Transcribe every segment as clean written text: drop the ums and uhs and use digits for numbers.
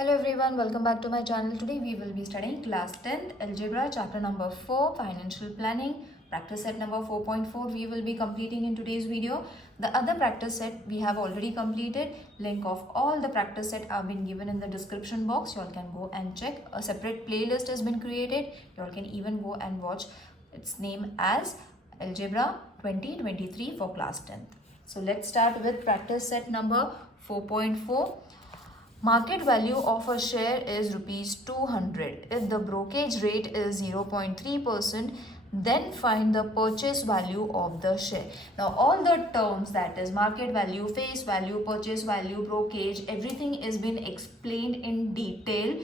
Hello everyone, welcome back to my channel. Today we will be studying class 10th Algebra chapter number 4 Financial Planning practice set number 4.4 we will be completing in today's video. The other practice set we have already completed. Link of all the practice set have been given in the description box. You all can go and check. A separate playlist has been created. You all can even go and watch its name as Algebra 2023 for class 10th. So let's start with practice set number 4.4. Market value of a share is rupees 200. If the brokerage rate is 0.3%, then find the purchase value of the share. Now all the terms, that is market value, face value, purchase value, brokerage, everything is been explained in detail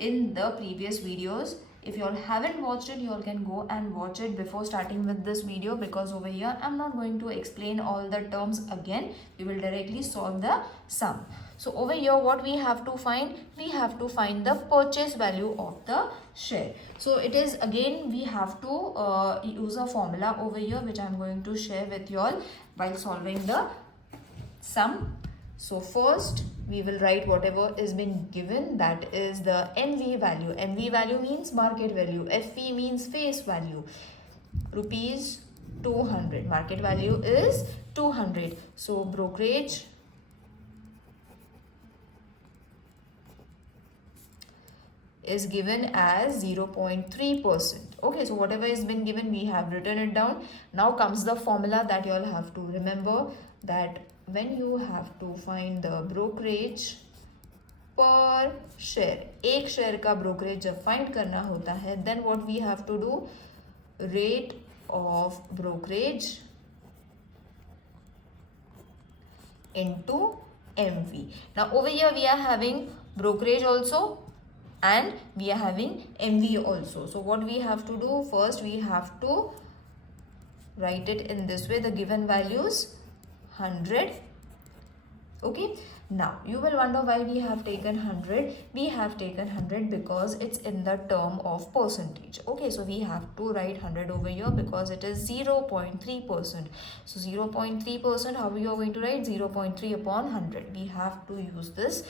in the previous videos. If you all haven't watched it, you all can go and watch it before starting with this video, because over here I'm not going to explain all the terms again. We will directly solve the sum. So over here what we have to find? We have to find the purchase value of the share. So it is, again we have to use a formula over here which I'm going to share with you all while solving the sum. So first we will write whatever is been given, that is the MV value. MV value means market value. FV means face value. Rupees 200. Market value is 200. So brokerage is given as 0.3%. Okay, so whatever has been given, we have written it down. Now comes the formula that you all have to remember, that when you have to find the brokerage per share, एक share का brokerage जब find करना होता है, then what we have to do? Rate of brokerage into MV. Now over here we are having brokerage also and we are having MV also. So what we have to do? First we have to write it in this way, the given values 100. Okay, now you will wonder why we have taken 100. We have taken 100 because it's in the term of percentage. Okay, so we have to write 100 over here because it is 0.3%. So 0.3%, how we are going to write? 0.3 upon 100. We have to use this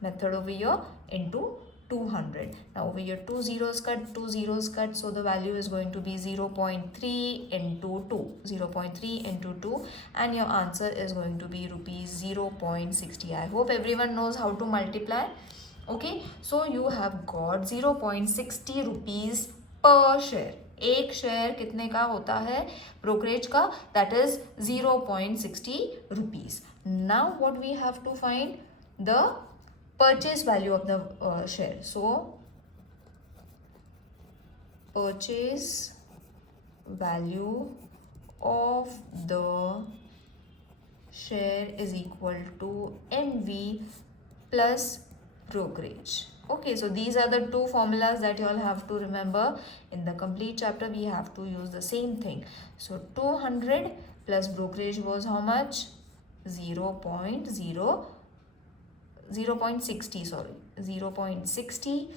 method over here into 200. Now over here 2 zeros cut, 2 zeros cut, so the value is going to be 0.3 into 2. 0.3 into 2 and your answer is going to be rupees 0.60. I hope everyone knows how to multiply. Okay, so you have got 0.60 rupees per share. एक share कितने का होता है brokerage का? That is 0.60 rupees. Now what we have to find? The purchase value of the share. So purchase value of the share is equal to MV plus brokerage. Okay, so these are the two formulas that you all have to remember. In the complete chapter we have to use the same thing. So 200 plus brokerage was how much? 0.60, sorry, 0.60.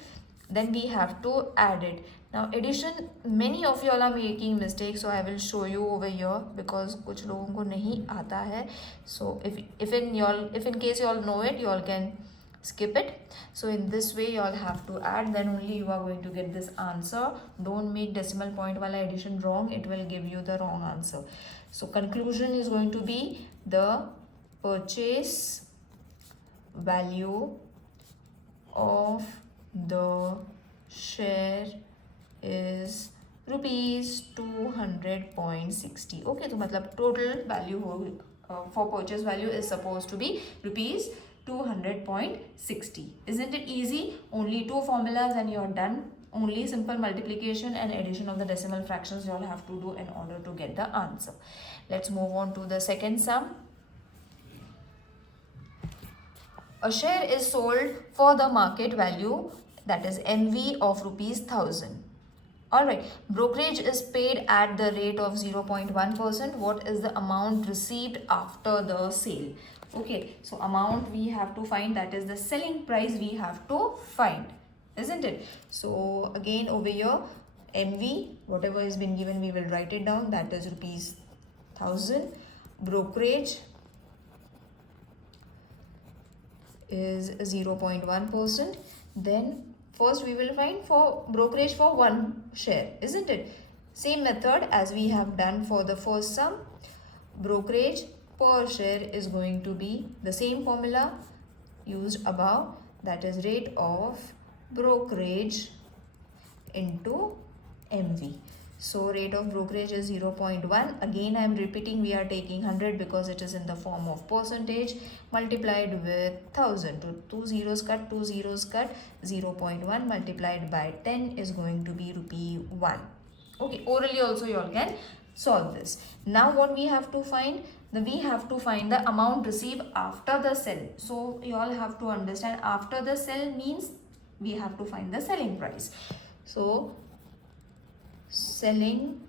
Then we have to add it. Now addition, many of you all are making mistakes, so I will show you over here because कुछ लोगों को नहीं आता है. So if in case you all know it, you all can skip it. So in this way you all have to add, then only you are going to get this answer. Don't make decimal point wala addition wrong, it will give you the wrong answer. So conclusion is going to be the purchase value of the share is rupees 200.60. Okay, so मतलब total value for purchase value is supposed to be rupees 200.60. Isn't it easy? Only two formulas and you're done. Only simple multiplication and addition of the decimal fractions you all have to do in order to get the answer. Let's move on to the second sum. A share is sold for the market value, that is MV, of rupees 1000. Alright, brokerage is paid at the rate of 0.1%. What is the amount received after the sale? Okay, so amount we have to find, that is the selling price we have to find, isn't it? So again over here MV, whatever has been given we will write it down, that is rupees 1000. Brokerage is 0.1%. Then first we will find for brokerage for one share, isn't it? Same method as we have done for the first sum. Brokerage per share is going to be the same formula used above, that is rate of brokerage into MV. So rate of brokerage is 0.1. Again I am repeating, we are taking 100 because it is in the form of percentage, multiplied with 1000. So 2 zeros cut, 2 zeros cut, 0.1 multiplied by 10 is going to be rupee 1. Okay, orally also you all can solve this. Now what we have to find? We have to find the amount received after the sell. So you all have to understand, after the sell means we have to find the selling price. So selling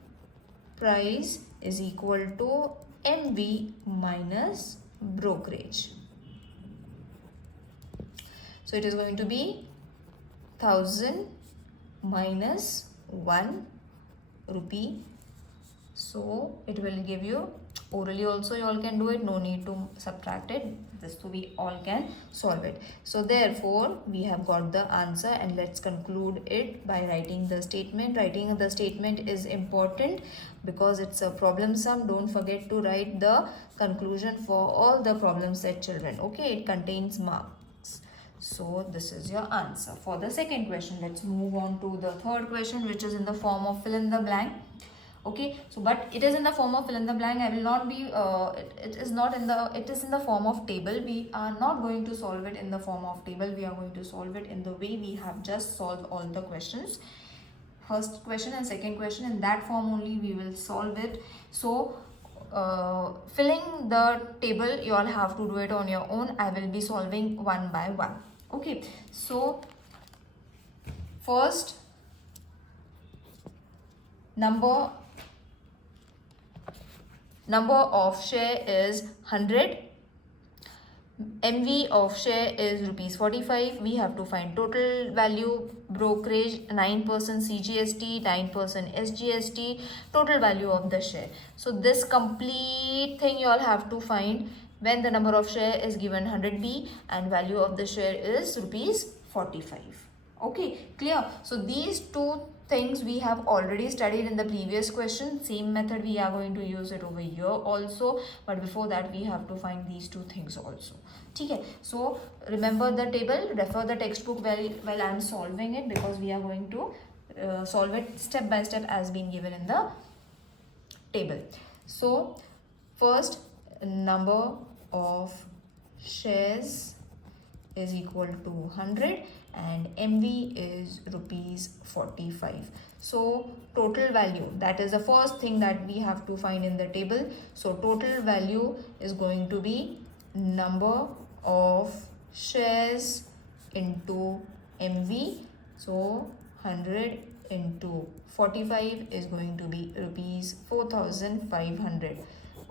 price is equal to MV minus brokerage. So it is going to be 1000 minus 1 rupee. So it will give you, orally also you all can do it, no need to subtract it, this we all can solve it. So therefore we have got the answer, and let's conclude it by writing the statement. Writing the statement is important because it's a problem sum. Don't forget to write the conclusion for all the problem set, children. Okay, it contains marks. So this is your answer for the second question. Let's move on to the third question, which is in the form of fill in the blank. Okay, so but it is in the form of fill in the blank. I will not be it is in the form of table. We are not going to solve it in the form of table. We are going to solve it in the way we have just solved all the questions, first question and second question. In that form only we will solve it. So filling the table, you all have to do it on your own. I will be solving one by one. Okay, so first, number of share is 100. MV of share is rupees 45. We have to find total value, brokerage 9%, cgst 9%, sgst, total value of the share. So this complete thing you all have to find when the number of share is given 100B and value of the share is rupees 45. Okay, clear? So these two things we have already studied in the previous question. Same method we are going to use it over here also, but before that we have to find these two things also. Okay, so remember the table, refer the textbook while I am solving it, because we are going to solve it step by step as been given in the table. So first, number of shares is equal to 100 and MV is rupees 45. So total value, that is the first thing that we have to find in the table. So total value is going to be number of shares into MV. So 100 into 45 is going to be rupees 4,500.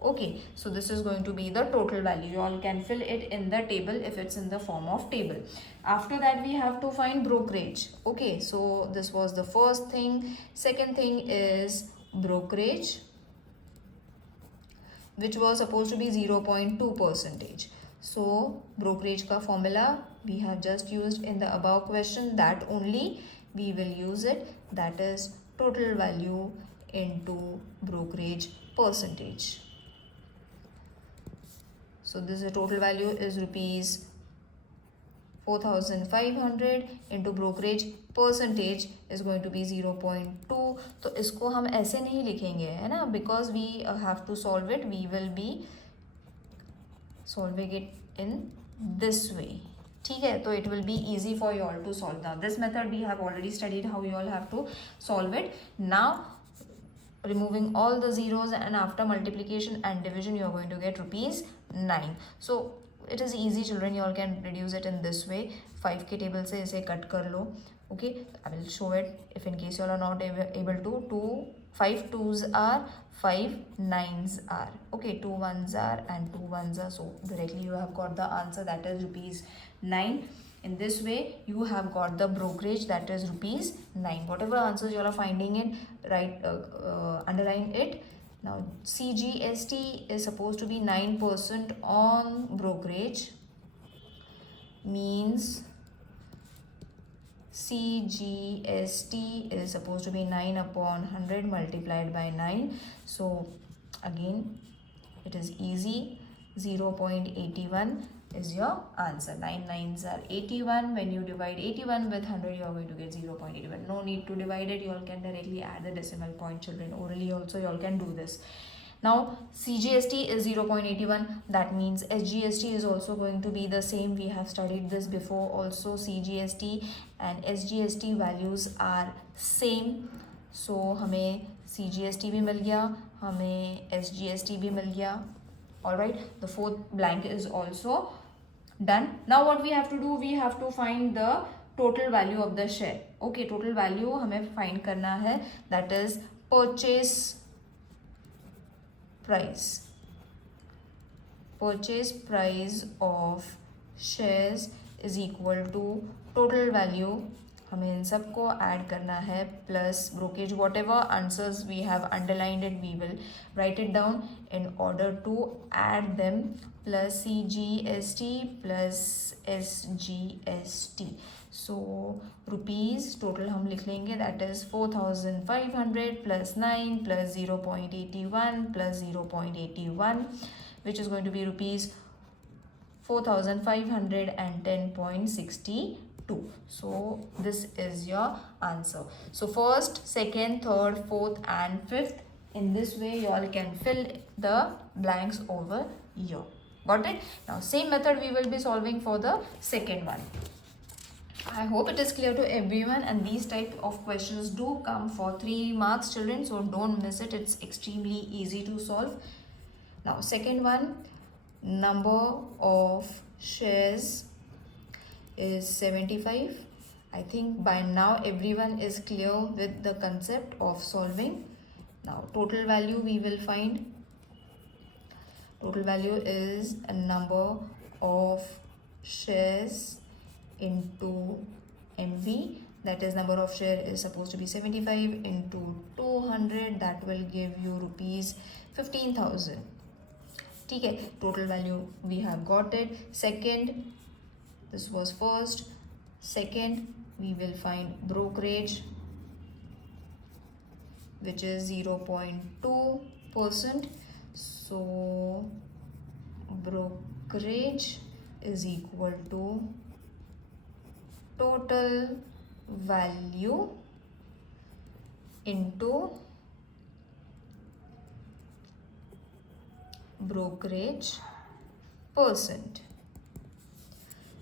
Okay, so this is going to be the total value. You all can fill it in the table if it's in the form of table. After that we have to find brokerage. Okay, so this was the first thing. Second thing is brokerage, which was supposed to be 0.2%. So brokerage ka formula we have just used in the above question, that only we will use it, that is total value into brokerage percentage. So this is total value is rupees 4,500 into brokerage percentage is going to be 0.2. तो इसको हम ऐसे नहीं लिखेंगे है ना, because we have to solve it. We will be solving it in this way. ठीक है, तो it will be easy for you all to solve. Now this method we have already studied how you all have to solve it. Now removing all the zeros, and after multiplication and division you are going to get rupees 9. So it is easy, children. You all can reduce it in this way. 5 के table से इसे cut कर लो. Okay, I will show it if in case you all are not able to. 5 2s are, 5 9s are. Okay, 2 1s are and 2 1s are. So directly you have got the answer, that is rupees 9. In this way you have got the brokerage, that is rupees 9. Whatever answers you all are finding it, right, underline it. Now cgst is supposed to be 9% on brokerage. means cgst is supposed to be 9 upon 100 multiplied by 9. So again it is easy, 0.81 is your answer. 9 9s are 81. When you divide 81 with 100, you are going to get 0.81. No need to divide it, you all can directly add the decimal point, children. Orally also you all can do this. Now cgst is 0.81, that means sgst is also going to be the same. We have studied this before also. cgst and sgst values are same. So हमें cgst भी मिल गया, हमें sgst भी मिल गया. Alright, the fourth blank is also done. Now what we have to do, we have to find the total value of the share. Okay, total value हमें find करना है, that is purchase price. Purchase price of shares is equal to total value. हमें इन सबको add करना है plus brokerage. Whatever answers we have underlined it, we will write it down in order to add them. Plus cgst plus sgst. So rupees total हम लिख लेंगे, that is 4500 plus 9 plus 0.81 plus 0.81 which is going to be rupees 4510.62. So this is your answer. So first, second, third, fourth and fifth, in this way you all can fill the blanks over here. Got it? Now same method we will be solving for the second one. I hope it is clear to everyone, and these type of questions do come for 3 marks, children, so don't miss it. It's extremely easy to solve. Now second one, number of shares is 75. I think by now everyone is clear with the concept of solving. Now total value we will find. Total value is a number of shares into MV, that is number of share is supposed to be 75 into 200, that will give you rupees 15,000. ठीक है, total value we have got it. Second, this was first. Second, we will find brokerage, which is 0.2%. So brokerage is equal to total value into brokerage percent.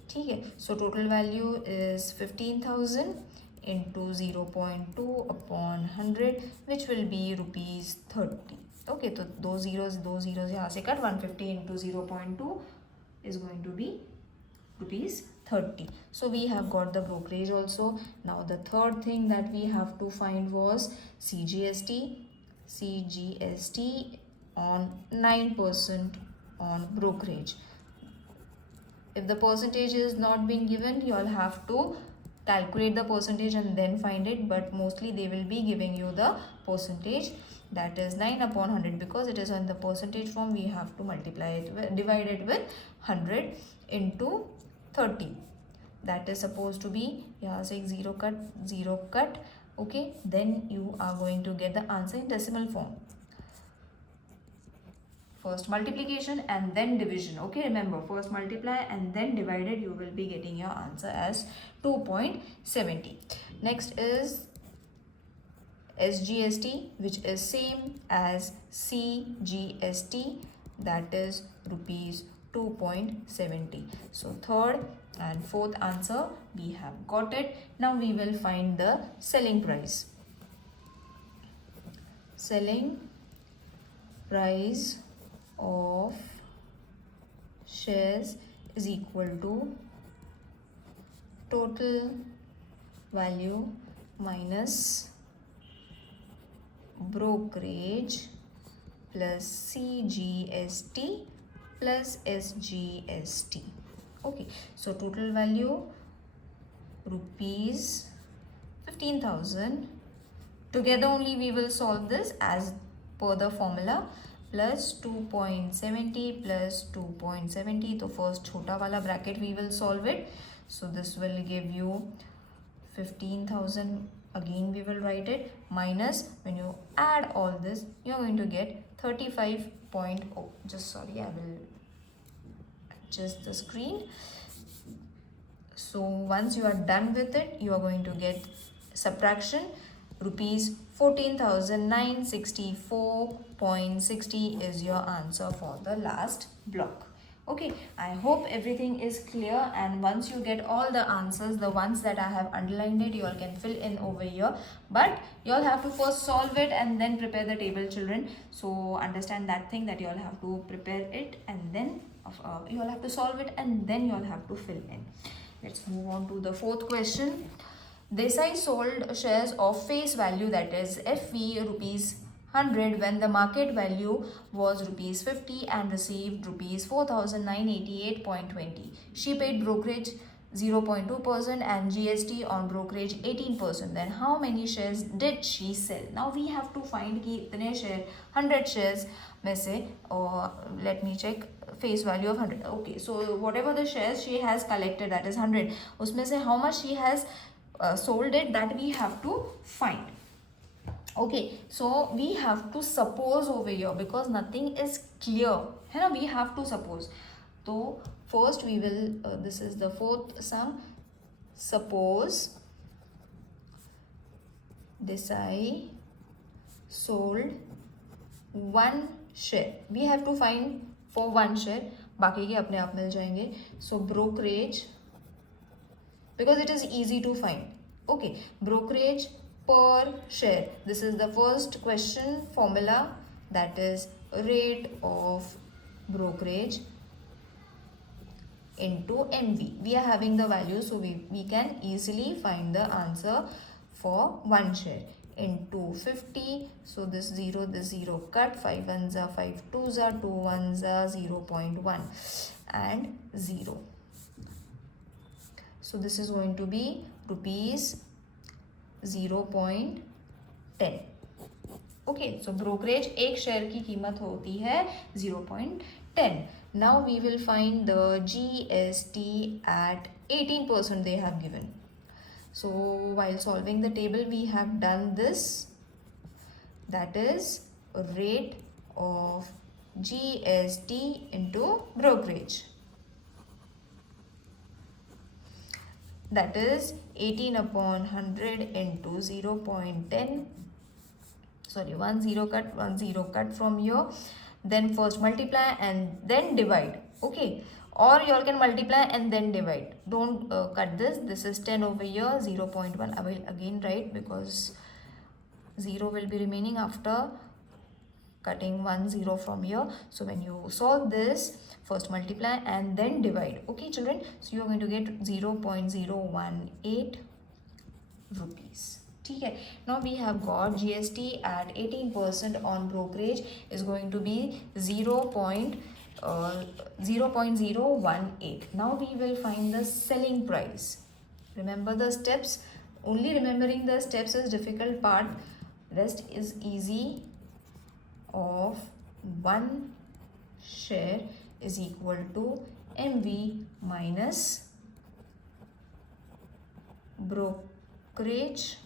ठीक है, so total value is 15,000 into 0.2 upon 100, which will be rupees 30. Okay, तो दो zeros यहाँ से cut, 150 into 0.2 is going to be rupees 30. So we have got the brokerage also. Now the third thing that we have to find was cgst on 9% on brokerage. If the percentage is not being given, you all have to calculate the percentage and then find it, but mostly they will be giving you the percentage, that is 9 upon 100. Because it is on the percentage form, we have to multiply it, divide it with 100 into 30. That is supposed to be, यहाँ से एक zero cut. Okay, then you are going to get the answer in decimal form. First multiplication and then division. Okay, remember, first multiply and then divided, you will be getting your answer as 2.70. Next is sgst, which is same as cgst, that is rupees 2.70. So third and fourth answer we have got it. Now we will find the selling price. Selling price of shares is equal to total value minus brokerage plus cgst plus sgst. Okay, so total value rupees 15,000. Together only we will solve this as per the formula. plus 2.70 plus 2.70. So first chota wala bracket we will solve it. So this will give you 15,000. Again we will write it minus, when you add all this you're going to get 35.0. Just sorry, I will adjust the screen. So once you are done with it, you are going to get subtraction rupees 14,964.60 is your answer for the last block. Okay, I hope everything is clear, and once you get all the answers, the ones that I have underlined it, you all can fill in over here, but you all have to first solve it and then prepare the table, children. So understand that thing, that you all have to prepare it and then you all have to solve it and then you all have to fill in. Let's move on to the fourth question. Desai sold shares of face value, that is FV, rupees 100 when the market value was rupees 50 and received rupees 4,988.20. She paid brokerage 0.2% and GST on brokerage 18%. Then how many shares did she sell? Now we have to find कि इतने share 100 shares में से, or let me check, face value of 100. Okay, so whatever the shares she has collected, that is 100, उसमें से how much she has sold it, that we have to find. Okay, so we have to suppose over here because nothing is clear, है ना, we have to suppose. So first we will this is the fourth sum. Suppose Desai sold one share. We have to find for one share, बाकी के अपने आप मिल जाएंगे. So brokerage, because it is easy to find. Okay, brokerage per share. This is the first question formula, that is rate of brokerage into MV. We are having the value, so we can easily find the answer for one share. Into 50, so this 0 cut, 5 ones are 5 twos are 2 ones are 0.1 and 0. So this is going to be rupees 0.10. Okay, so brokerage एक share की कीमत होती है 0.10. Now we will find the GST at 18% they have given. So while solving the table we have done this, that is rate of GST into brokerage, that is 18 upon 100 into 0.10. Sorry, 1 0 cut from here. Then first multiply and then divide. Okay, or you all can multiply and then divide. Don't cut this. This is 10 over here, 0.1. I will again write because 0 will be remaining after cutting 1 0 from here. So when you solve this, first multiply and then divide. Okay, children, so you are going to get 0.018 rupees. Okay, now we have got GST at 18% on brokerage is going to be 0.018. Now we will find the selling price. Remember the steps. Only remembering the steps is difficult part. Rest is easy. Of one share is equal to MV minus brokerage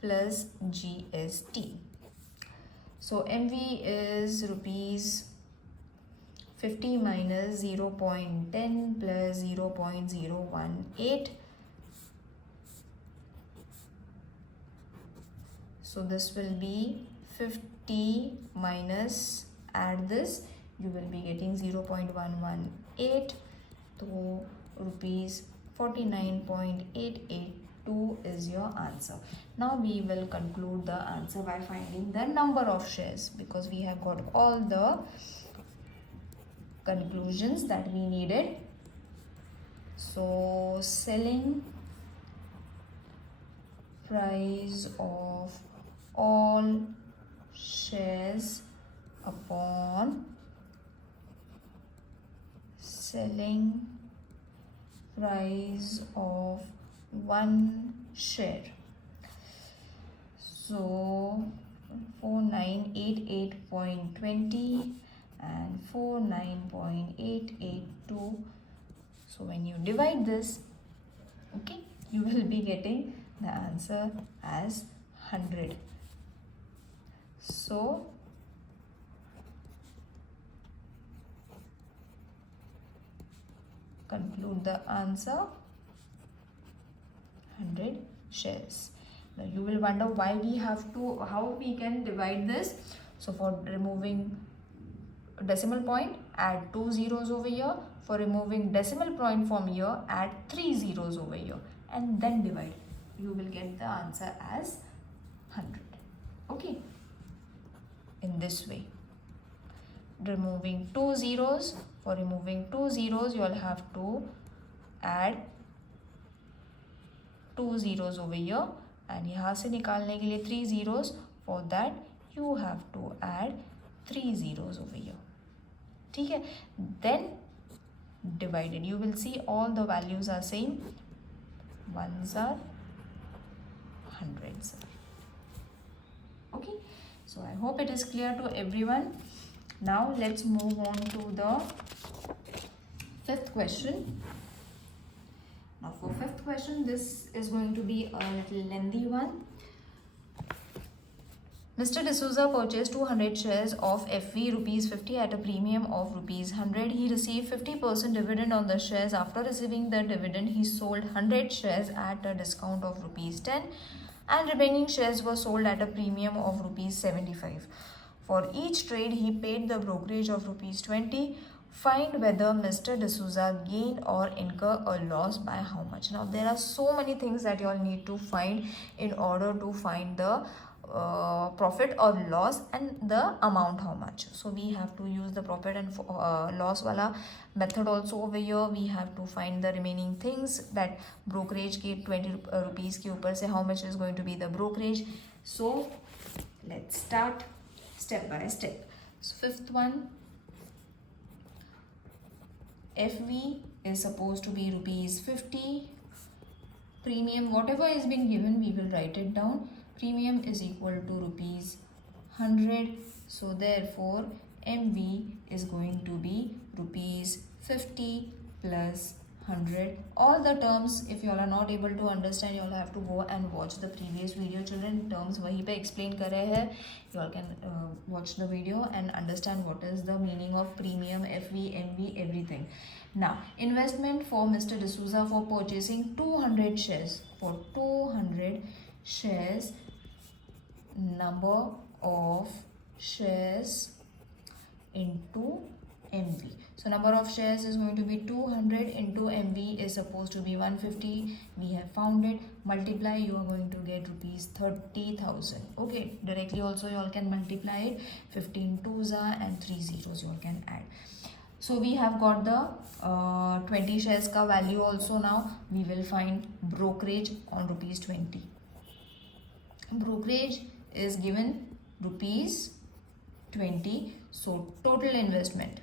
plus GST. So MV is rupees 50 minus 0.10 plus 0.018. So this will be 50 minus, add this, you will be getting 0.118. So rupees 49.882 is your answer. Now we will conclude the answer by finding the number of shares, because we have got all the conclusions that we needed. So selling price of all shares upon selling price of one share. So 4988.20 and 49.882. So when you divide this, okay, you will be getting the answer as 100. So conclude the answer 100 shares. Now you will wonder why we have to, how we can divide this. So for removing decimal point, add 2 zeros over here. For removing decimal point from here, add 3 zeros over here and then divide. You will get the answer as 100. Okay, in this way. Removing 2 zeros, for removing 2 zeros you will have to add 2 zeros over here and यहाँ से निकालने के लिए 3 zeros. For that you have to add 3 zeros over here. ठीक है, then divided. You will see all the values are same. Ones are, hundreds are. Okay, so I hope it is clear to everyone. Now let's move on to the fifth question. Now for fifth question, this is going to be a little lengthy one. Mr. D'Souza purchased 200 shares of FV rupees 50 at a premium of rupees 100. He received 50% dividend on the shares. After receiving the dividend, he sold 100 shares at a discount of rupees 10 and remaining shares were sold at a premium of rupees 75. For each trade, he paid the brokerage of rupees 20. Find whether Mr. D'Souza gained or incur a loss by how much. Now there are so many things that you all need to find in order to find the profit or loss and the amount how much. So we have to use the profit and loss wala method also over here. We have to find the remaining things, that brokerage ke 20 rupees ke upar se how much is going to be the brokerage. So let's start step by step. So fifth one, FV is supposed to be rupees 50. Premium, whatever is been given, we will write it down. Premium is equal to rupees 100. So therefore MV is going to be rupees 50 plus 100. All the terms, if you all are not able to understand, you all have to go and watch the previous video. Children, terms wahi pe explain kare hai. You all can watch the video and understand what is the meaning of premium, FV, MV, everything. Now investment for Mr. D'Souza for purchasing 200 shares. For 200 shares, number of shares into MV. So number of shares is going to be 200 into MV is supposed to be 150. We have found it. Multiply, you are going to get rupees 30,000. Okay, directly also you all can multiply it. 15 twos are and 3 zeros you all can add. So we have got the 20 shares ka value also. Now we will find brokerage on rupees 20. Brokerage is given rupees 20. So total investment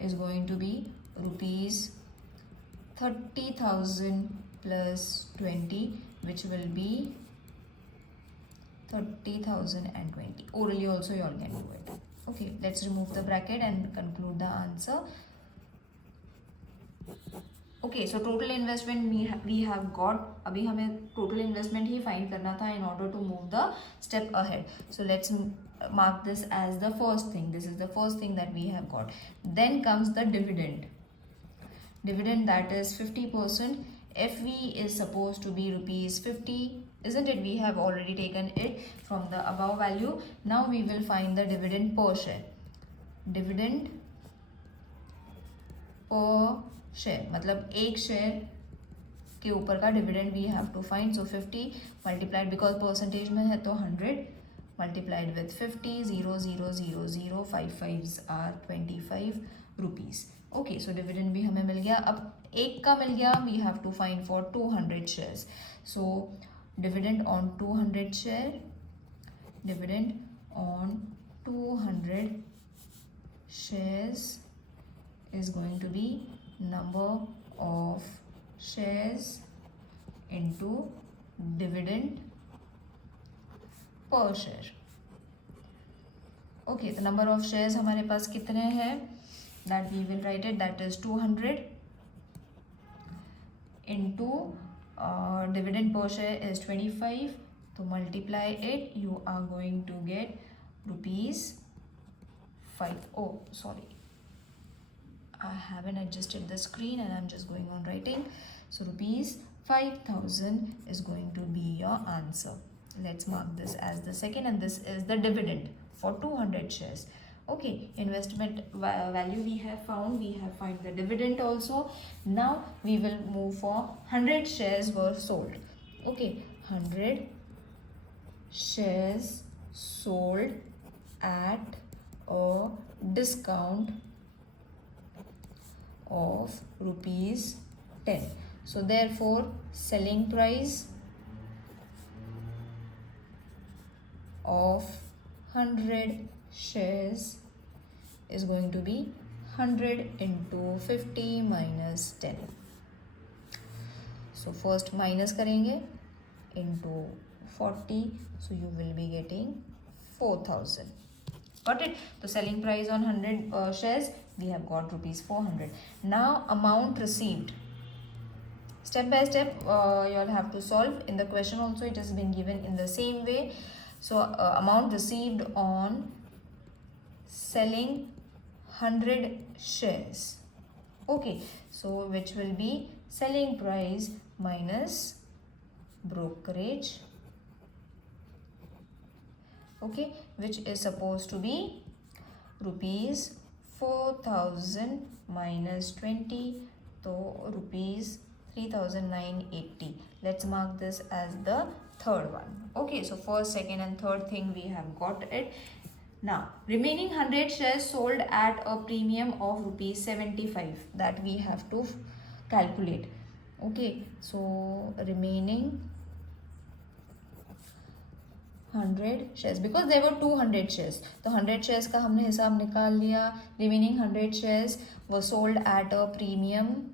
is going to be rupees 30,000 plus 20, which will be 30,020. Orally also you all can do it. Okay, let's remove the bracket and conclude the answer. Okay, so total investment we have got. अभी हमें total investment ही find करना था in order to move the step ahead. So let's mark this as the first thing. This is the first thing that we have got. Then comes the dividend. Dividend, that is 50%. FV is supposed to be rupees 50, isn't it? We have already taken it from the above value. Now we will find the dividend per share. Dividend per share, मतलब एक share के ऊपर का dividend we have to find. So 50 multiplied, because percentage में है तो 100 multiplied with 50, 0, 0, 0, 0, 5 5s are 25 rupees. Okay, so dividend भी हमें मिल गया. अब एक का मिल गया, we have to find for 200 shares. So dividend on 200 share, dividend on 200 shares is going to be number of shares into dividend per share. Okay, the number of shares हमारे पास कितने हैं, that we will write it, that is 200 into dividend per share is 25. To multiply it, you are going to get rupees 5. Oh, sorry, I haven't adjusted the screen and I'm just going on writing. So rupees 5,000 is going to be your answer. Let's mark this as the second, and this is the dividend for 200 shares. Okay, investment value we have found, we have found the dividend also. Now we will move for 100 shares were sold. Okay, 100 shares sold at a discount of rupees 10. So therefore selling price of 100 shares is going to be 100 into 50 minus 10. So first minus करेंगे into 40, so you will be getting 4,000. Got it? The selling price on 100 shares, we have got rupees 400. Now amount received. Step by step you all have to solve. In the question also it has been given in the same way. So amount received on selling 100 shares. Okay, so which will be selling price minus brokerage. Okay, which is supposed to be rupees 4,000 minus 20, so rupees 3,980. Let's mark this as the third one. Okay, so first, second and third thing we have got it. Now remaining 100 shares sold at a premium of rupees 75, that we have to calculate. Okay, so remaining 100 shares, because there were 200 shares, तो 100 shares का हमने हिसाब निकाल लिया. Remaining 100 shares were sold at a premium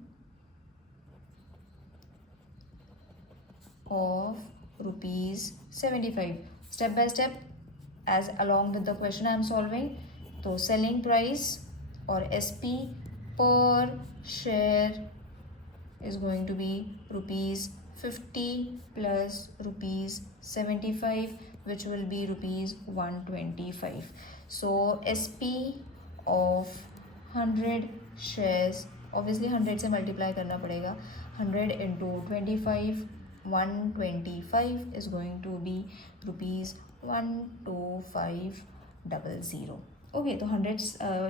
of rupees 75. Step by step, as along with the question I am solving. So selling price or SP per share is going to be rupees 50 plus rupees 75, which will be rupees 125. So SP of 100 shares, obviously 100 से multiply करना पड़ेगा. 100 into 25, 125 is going to be rupees 12500. Okay, तो 100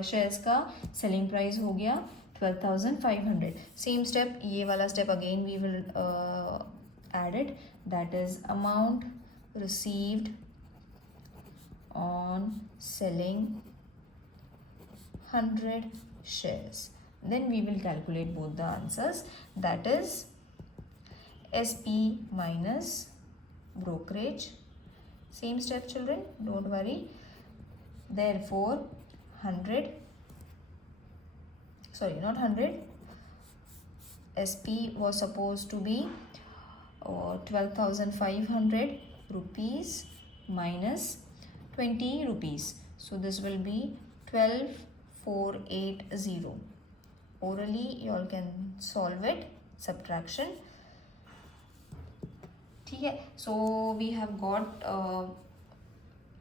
shares का selling price हो गया 12,500. Same step, ये वाला step again we will add it, that is amount received on selling 100 shares. Then we will calculate both the answers, that is SP minus brokerage. Same step children, don't worry. Therefore 100, sorry, not 100, SP was supposed to be 12,500 rupees minus 20 rupees. So this will be 12,480. Orally you all can solve it, subtraction. Okay, so we have got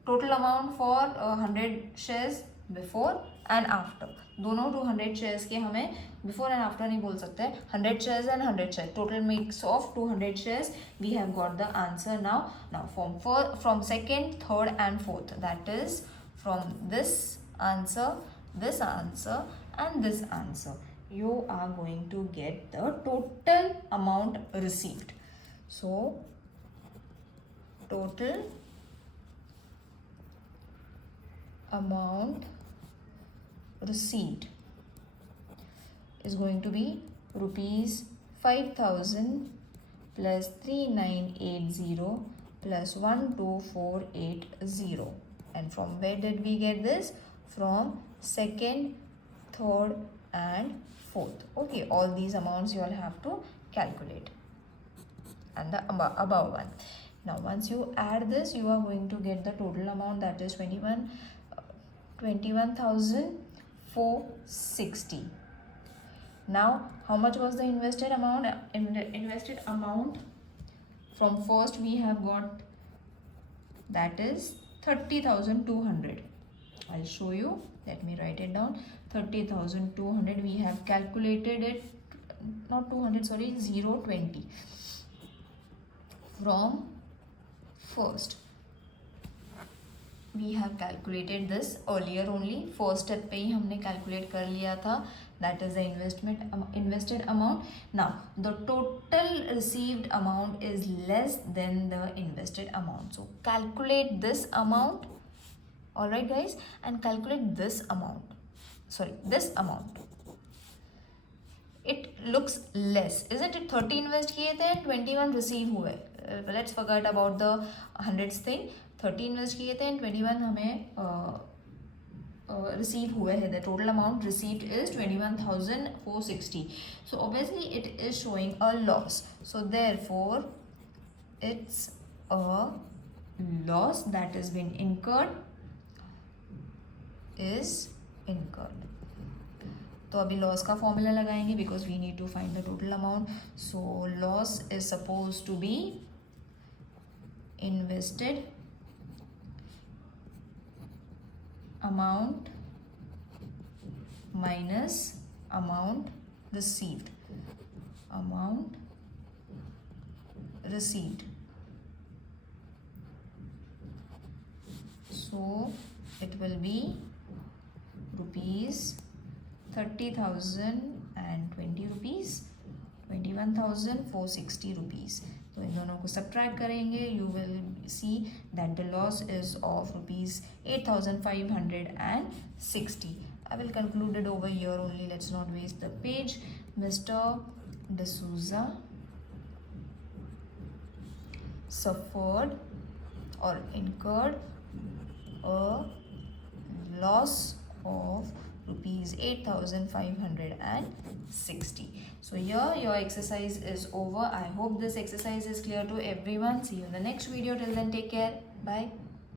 total amount for 100 shares before and after. दोनों 200 shares के हमें before and after नहीं बोल सकते. 100 shares and 100 shares, total mix of 200 shares. We have got the answer now. Now from second, third and fourth, that is from this answer, this answer and this answer, you are going to get the total amount received. So total amount received is going to be rupees 5,000 plus 3,980 plus 1,2,480. And from where did we get this? From second, third and fourth. Okay, all these amounts you all have to calculate. and the above one. Now once you add this, you are going to get the total amount, that is 21,460. Now how much was the invested amount? Invested amount from first we have got, that is 30,200. I'll show you. Let me write it down. 30,200. We have calculated it, not 200, sorry, 020 from first. We have calculated this earlier only. First step पे ही हमने calculate कर लिया था. That is the invested amount. Now the total received amount is less than the invested amount. So calculate this amount. Alright guys, and calculate this amount. Sorry, this amount. It looks less, isn't it? 30 invest किए थे and 21 receive हुए. Let's forget about the hundreds thing. 30 invest किए थे and 21 हमें receive हुए हैं. The total amount received is 21,460. So obviously it is showing a loss. So therefore it's a loss that has been incurred. Is incurred. तो अभी loss का formula लगाएंगे because we need to find the total amount. So loss is supposed to be invested amount minus amount received. Amount received. So it will be rupees 30,020 rupees, 21,460 rupees. तो इन दोनों को subtract करेंगे, you will see that the loss is of rupees 8,560. I will conclude it over here only. Let's not waste the page. Mr. D'Souza suffered or incurred a loss of rupees 8,560. So here your exercise is over. I hope this exercise is clear to everyone. See you in the next video. Till then, take care. Bye.